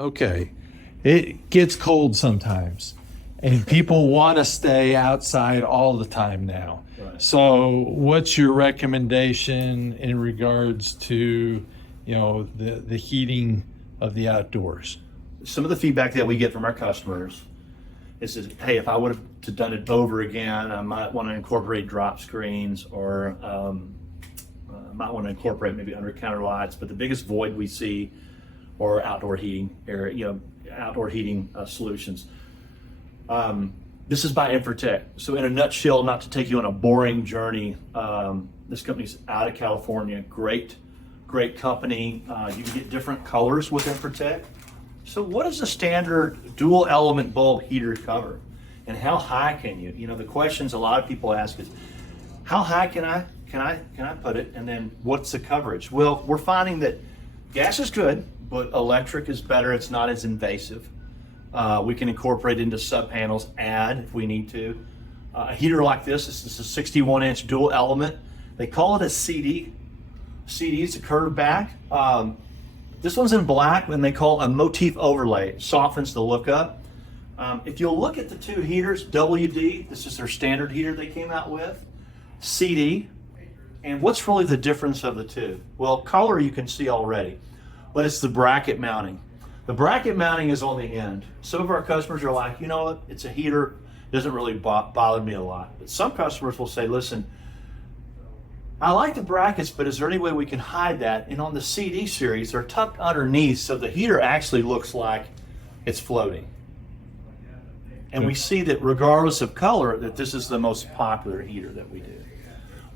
Okay, it gets cold sometimes, and people want to stay outside all the time now. Right. So, what's your recommendation in regards to, the heating of the outdoors? Some of the feedback that we get from our customers is that, hey, if I would have done it over again, I might want to incorporate drop screens, or I might want to incorporate maybe under counter lights. But the biggest void we see are outdoor heating area, outdoor heating solutions. This is by Infratech. So in a nutshell, not to take you on a boring journey, this company's out of California. Great company. You can get different colors with Infratech. So what does a standard dual element bulb heater cover? And how high can you? The questions a lot of people ask is, how high can I put it? And then what's the coverage? Well, we're finding that gas is good, but electric is better. It's not as invasive. We can incorporate into sub panels, add if we need to. A heater like this is a 61-inch dual element. They call it a CD. CD is a curved back. This one's in black, and they call it a motif overlay. It softens the look up. If you'll look at the two heaters, WD, this is their standard heater they came out with, CD, and what's really the difference of the two? Well, color you can see already, but it's the bracket mounting. The bracket mounting is on the end. Some of our customers are like, what? It's a heater, doesn't really bother me a lot. But some customers will say, listen, I like the brackets, but is there any way we can hide that? And on the CD series, they're tucked underneath, so the heater actually looks like it's floating. And we see that regardless of color, that this is the most popular heater that we do.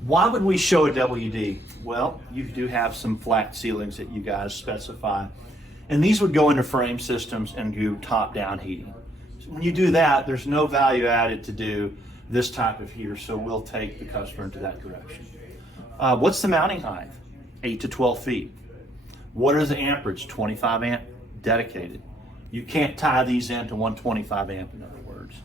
Why would we show a WD? Well, you do have some flat ceilings that you guys specify. And these would go into frame systems and do top-down heating. So when you do that, there's no value added to do this type of heater, so we'll take the customer into that direction. What's the mounting height? 8 to 12 feet. What is the amperage? 25 amp dedicated. You can't tie these into 125 amp, in other words.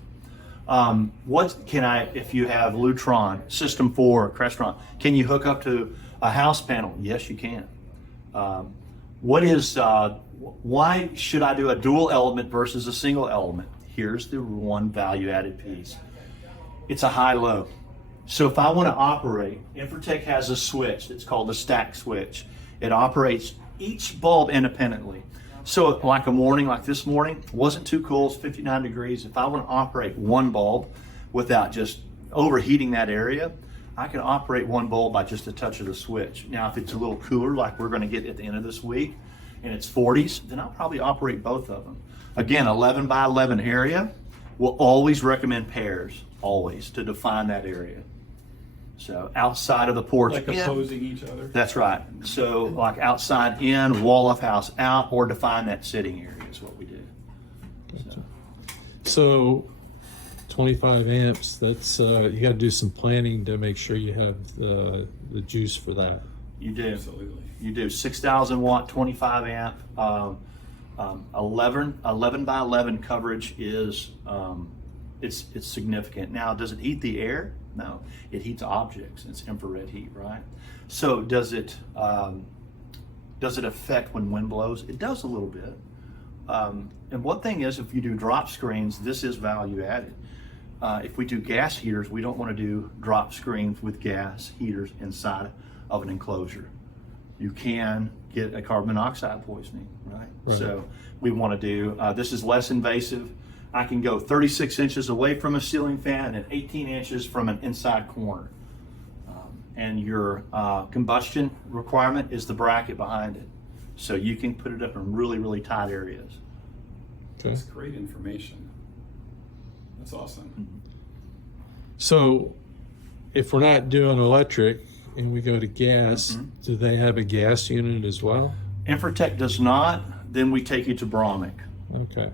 If you have Lutron, System 4, Crestron, can you hook up to a house panel? Yes, you can. Why should I do a dual element versus a single element? Here's the one value added piece. It's a high-low. So if I want to operate, Infratech has a switch that's called a stack switch. It operates each bulb independently. So like a morning like this morning, wasn't too cool, it's 59 degrees. If I want to operate one bulb without just overheating that area, I can operate one bulb by just a touch of the switch. Now, if it's a little cooler, like we're going to get at the end of this week, and it's 40s, then I'll probably operate both of them. Again, 11 by 11 area, we'll always recommend pairs, always, to define that area. So outside of the porch. Like opposing each other? That's right. So like outside in, wall of house out, or define that sitting area is what we do. So 25 amps, that's you got to do some planning to make sure you have the juice for that. You do. Absolutely. You do 6,000 watt, 25 amp, 11 by 11 coverage is it's significant. Now, does it heat the air? No, it heats objects. It's infrared heat, right? So does it affect when wind blows? It does a little bit. And one thing is, if you do drop screens, this is value added. If we do gas heaters, we don't want to do drop screens with gas heaters inside of an enclosure. You can get a carbon monoxide poisoning, right? So we want to do, this is less invasive. I can go 36 inches away from a ceiling fan and 18 inches from an inside corner. And your combustion requirement is the bracket behind it. So you can put it up in really, really tight areas. Okay. That's great information. That's awesome. Mm-hmm. So if we're not doing electric and we go to gas, do they have a gas unit as well? Infratech does not, then we take you to Bromic. Okay.